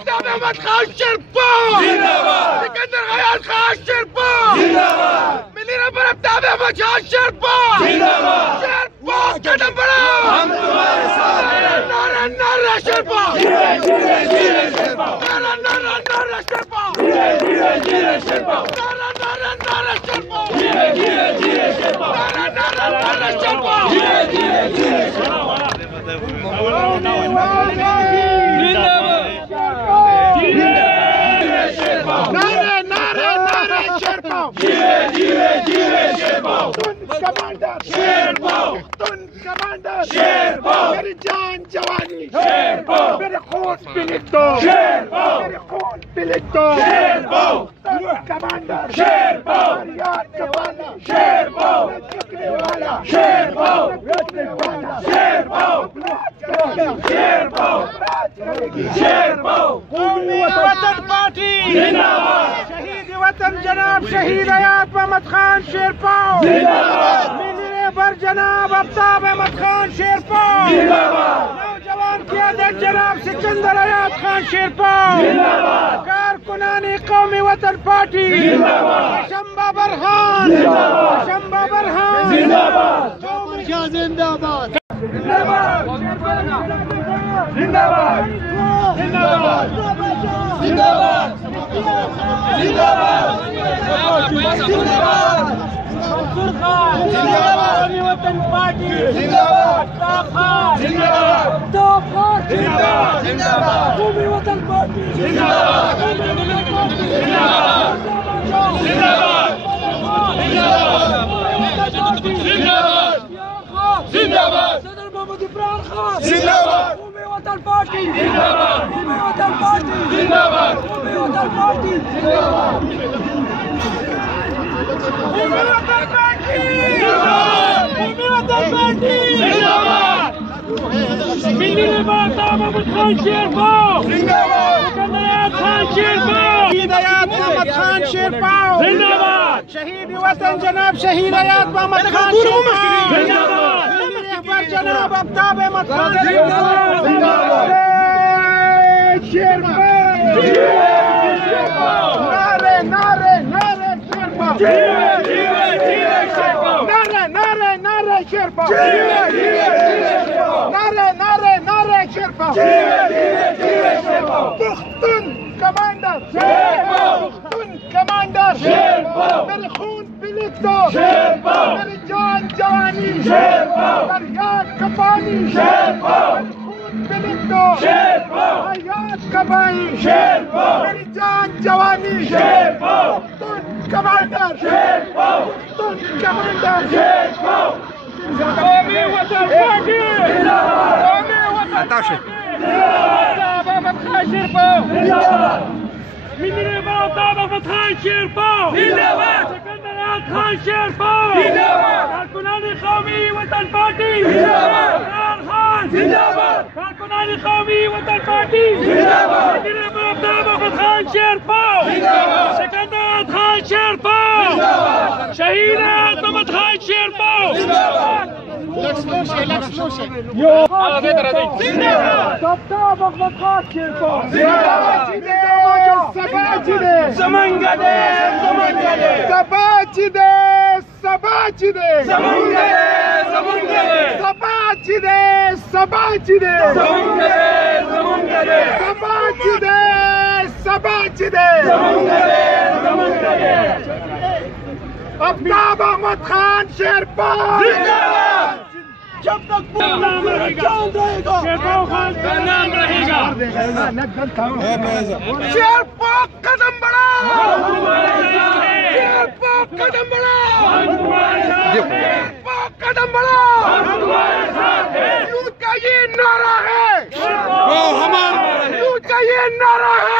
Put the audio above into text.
आफ्ताब अहमद खान शेरपाव जिंदाबाद, सिकंदर गयास खान शेरपाव जिंदाबाद, मिली रबर आफ्ताब अहमद खान शेरपाव जिंदाबाद, शेरपाव कदम बढ़ाओ हम तुम्हारे साथ हैं, नारा नारा शेरपाव, धीरे धीरे धीरे शेरपाव, नारा नारा नारा शेरपाव, धीरे धीरे धीरे शेरपाव, नारा नारा नारा शेरपाव, धीरे धीरे धीरे शेरपाव, नारा नारा नारा शेरपाव, धीरे धीरे धीरे शेरपाव, नारे नारे नारे शेरपाव, धीरे धीरे धीरे शेरपाव, तुम कमांडर शेरपाव, तुम कमांडर शेरपाव, मेरी जान जवानी शेरपाव, मेरे खून पे लिख दो शेरपाव, मेरे खून पे लिख दो शेरपाव, तुम कमांडर शेरपाव, याद जवानी शेरपाव, झुकने वाला शेरपाव, झुकने वाला शेरपाव, शेरपाव शेरपाव, कौमी वतन पार्टी जिंदाबाद, शहीद वतन जनाब शहीद हयात मोहम्मद खान शेरपाव जिंदाबाद, मिली रबर जनाब आफ्ताब अहमद खान शेरपाव जिंदाबाद, नौजवान क़यादत जनाब सिकंदर हयात खान शेरपाव जिंदाबाद, कारकुनानी कौमी वतन पार्टी जिंदाबाद, शंबा बरहान जिंदाबाद, शंबा बरहान जिंदाबाद, जिंदाबाद जिंदाबाद जिंदाबाद जिंदाबाद जिंदाबाद जिंदाबाद जिंदाबाद, मंसूर खान जिंदाबाद, वतन पार्टी जिंदाबाद, खान जिंदाबाद, तो खान जिंदाबाद जिंदाबाद, कौमी वतन पार्टी जिंदाबाद जिंदाबाद जिंदाबाद जिंदाबाद जिंदाबाद, सदर मोहम्मद इमरान खान जिंदाबाद, कौमी वतन पार्टी जिंदाबाद, कौमी वतन पार्टी जिंदाबाद, कौमी वतन पार्टी जिंदाबाद, कौमी वतन पार्टी जिंदाबाद, कौमी वतन पार्टी जिंदाबाद, मिली रबर आफ्ताब अहमद खान शेरपाव जिंदाबाद, सिकंदर हयात खान शेरपाव, शहीद हयात मोहम्मद खान शेरपाव जिंदाबाद, शहीद वतन जनाब शहीद हयात मोहम्मद खान शेरपाव जिंदाबाद, जनाब आफ्ताब अहमद खान जिंदाबाद, शेरपाव, नारे नारे नारे शेरपाव, धीरे धीरे धीरे शेरपाव, नारे नारे नारे शेरपाव, धीरे धीरे धीरे शेरपाव, नारे नारे नारे शेरपाव, धीरे धीरे धीरे शेरपाव, पुख्तून कमांडर शेरपाव, पुख्तून कमांडर शेरपाव, मेरे खून पे लिख दो शेरपाव, मेरी जान जवानी शेरपाव, याद कपानी शेरपाव, खून पे लिख दो शेरपाव, याद कपानी शेरपाव, मेरी जान जवानी शेरपाव, पुख्तून कमांडर शेरपाव, पुख्तून कमांडर शेरपाव, कौमी वतन पार्टी जिंदाबाद, कौमी वतन पार्टी जिंदाबाद, अहमद खान शेरपाव जिंदाबाद, मिली रबर आफ्ताब अहमद खान शेरपाव जिंदाबाद, सिकंदर हयात खान शेरपाव जिंदाबाद, कारकुनानी कौमी वतन पार्टी जिंदाबाद, इमरान खान जिंदाबाद, कारकुनानी कौमी वतन पार्टी जिंदाबाद, मिली रबर आफ्ताब अहमद खान शेरपाव जिंदाबाद, सिकंदर हयात खान शेरपाव जिंदाबाद, शहीद हयात मोहम्मद खान शेरपाव जिंदाबाद, आफ्ताब अहमद खान शेरपाव जिंदाबाद, Sabachide, Samangade, Samangade, Sabachide, Sabachide, Samangade, Samangade, Sabachide, Sabachide, Samangade, Samangade, Sabachide, Sabachide, Samangade, Samangade, Aftab Ahmad Khan Sherpao जिंदाबाद, जब तक नाम रहेगा शेरपाव खान का नाम रहेगा, शेरपाव कदम बढ़ाओ, शेरपाव कदम बढ़ाओ, शेरपाव कदम बढ़ाओ, यूथ का ये नारा है, यूथ का ये नारा है।